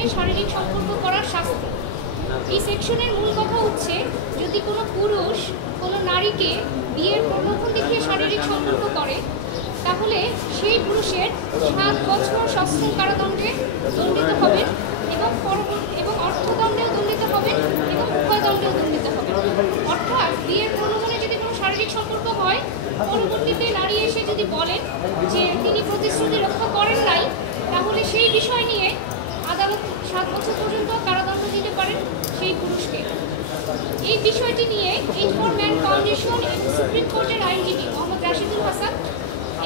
প্রলোভনে শারীরিক সম্পর্ক করার শাস্তি। এই সেকশনের মূল কথা হচ্ছে, যদি কোনো পুরুষ কোনো নারীকে বিয়ের প্রলোভন দেখিয়ে শারীরিক সম্পর্ক করে, তাহলে সেই পুরুষের 7 বছর সশ্রম কারাদণ্ডে দণ্ডিত হবেন এবং অর্থদণ্ডেও দণ্ডিত হবেন এবং উভয়দণ্ডেও দণ্ডিত হবেন। অর্থাৎ বিয়ের প্রলোভনে যদি কোনো শারীরিক সম্পর্ক হয়, পরবর্তীতে নারী এসে যদি বলেন যে তিনি প্রতিশ্রুতি রক্ষা করেন নাই, তাহলে সেই বিষয় নিয়ে আদালত 7 বছর পর্যন্ত কারাদণ্ড দিতে পারেন সেই পুরুষকে। এই বিষয়টি নিয়ে এইজ ফর ম্যান ফাউন্ডেশন এবং সুপ্রিম কোর্টের আইনজীবী মোহাম্মদ রাশিদুল হাসান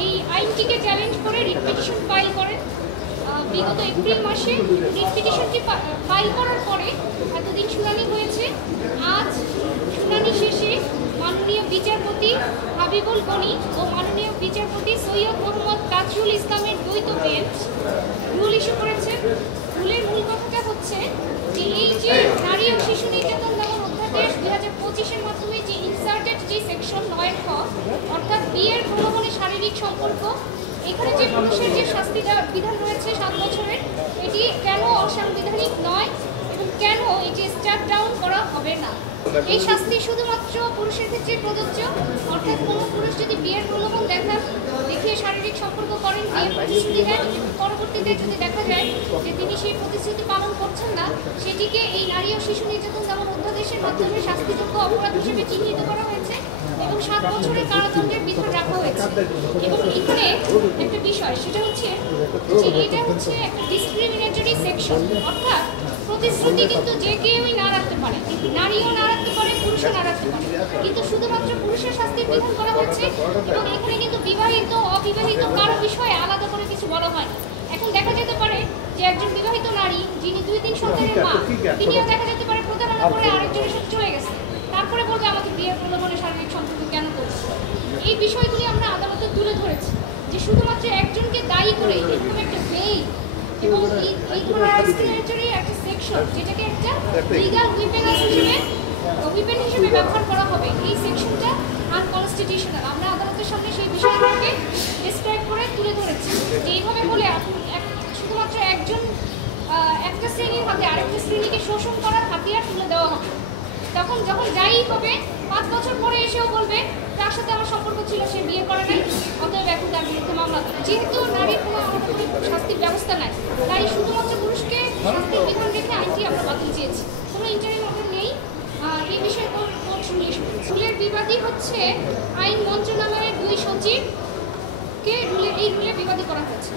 এই আইনটিকে চ্যালেঞ্জ করে রিট পিটিশন ফাইল করেন বিগত এপ্রিল মাসে। রিট পিটিশনটি ফাইল করার পরে এতদিন শুনানি হয়েছে। আজ শুনানি শেষে মাননীয় বিচারপতি হাবিবুল গনি ও মাননীয় বিচারপতি সৈয়দ মোহাম্মদ তাজুল ইসলামের দ্বৈত বেঞ্চ রুল ইস্যু করেছেন। রুলের মূল কথাটা হচ্ছে যে এই যে নারী ও শিশু নির্যাতন দমন অধ্যাদেশ 2025-এর মাধ্যমে যে ইনসার্টেড যে সেকশন 9 খ, অর্থাৎ বিয়ের প্রলোভনে শারীরিক সম্পর্ক, এখানে যে পুরুষের যে শাস্তি বিধান রয়েছে 7 বছরের, এটি কেন অসাংবিধানিক নয় এবং কেন এই যে স্টার ডাউন করা হবে না। এই শাস্তি শুধুমাত্র পুরুষের ক্ষেত্রে প্রযোজ্য। অর্থাৎ কোনো পুরুষ যদি বিয়ের প্রলোভন দেখিয়ে শারীরিক সম্পর্ক করেন, বিয়ের প্রতিশ্রুতি দেন এবং পরবর্তীতে যদি দেখা যায় যে তিনি সেই প্রতিশ্রুতি পালন করছেন না, সেটিকে এই নারী ও শিশু নির্যাতন দমন অধ্যাদেশের মাধ্যমে শাস্তিযোগ্য অপরাধ হিসেবে চিহ্নিত করা হয়েছে এবং 7 বছরের কারাদণ্ডের বিধান রাখা হয়েছে। এবং এখানে একটা বিষয়, সেটা হচ্ছে যে এটা হচ্ছে একটা ডিসক্রিমিনেটরি সেকশন। অর্থাৎ প্রতিশ্রুতি কিন্তু যে কেউই না রাখতে পারে, নারীও না রাখতে পারে, পুরুষও না রাখতে পারে, কিন্তু শুধুমাত্র পুরুষের শাস্তির বিধান করা হয়েছে। এবং এখানে কিন্তু বিবাহিত অবিবাহিত কারো বিষয়ে আলাদা করে কিছু বলা হয় না। এখন দেখা যেতে পারে যে একজন বিবাহিত নারী যিনি 2-3 সন্তানের মা, তিনিও দেখা যেতে পারে প্রতারণা করে আরেকজনের সাথে চলে গেছে, তারপরে বলবে আমাকে বিয়ের প্রলোভনে শারীরিক সম্পর্ক কেন করছে। এই বিষয়গুলি আমরা আদালতে তুলে ধরেছি যে শুধুমাত্র একজনকে দায়ী করে এরকম একটা বেই এবং এই ধরনের ডিসক্রিমিনেটরি একটা সেকশন, যেটাকে একটা লিগাল উইপেন হিসেবে ব্যবহার করা হবে, এই সেকশনটা আনকনস্টিটিউশনাল। আমরা আদালতের সামনে সেই বিষয়গুলোকে ডিসক্রাইব করে তুলে ধরেছি যে এইভাবে বলে শুধুমাত্র একটা শ্রেণীর হাতে আরেকটা শ্রেণীকে শোষণ করার হাতিয়ার তুলে দেওয়া হবে। তখন যখন যাই হবে 5 বছর পরে এসেও বলবে তার সাথে আমার সম্পর্ক ছিল, সে বিয়ে করে নাই, অতএব এখন তার বিরুদ্ধে মামলা করে। যেহেতু নারীর কোনো শাস্তির ব্যবস্থা নাই, তাই শুধুমাত্র পুরুষকে শাস্তির বিধান রেখে আইনটি আমরা বাতিল চেয়েছি। কোনো ইন্টারিম অর্ডার নেই। এই বিষয়ে কোর্ট শুনিয়ে রুলের বিবাদী হচ্ছে আইন মন্ত্রণালয়ের 2 সচিবকে এই রুলে বিবাদী করা হয়েছে।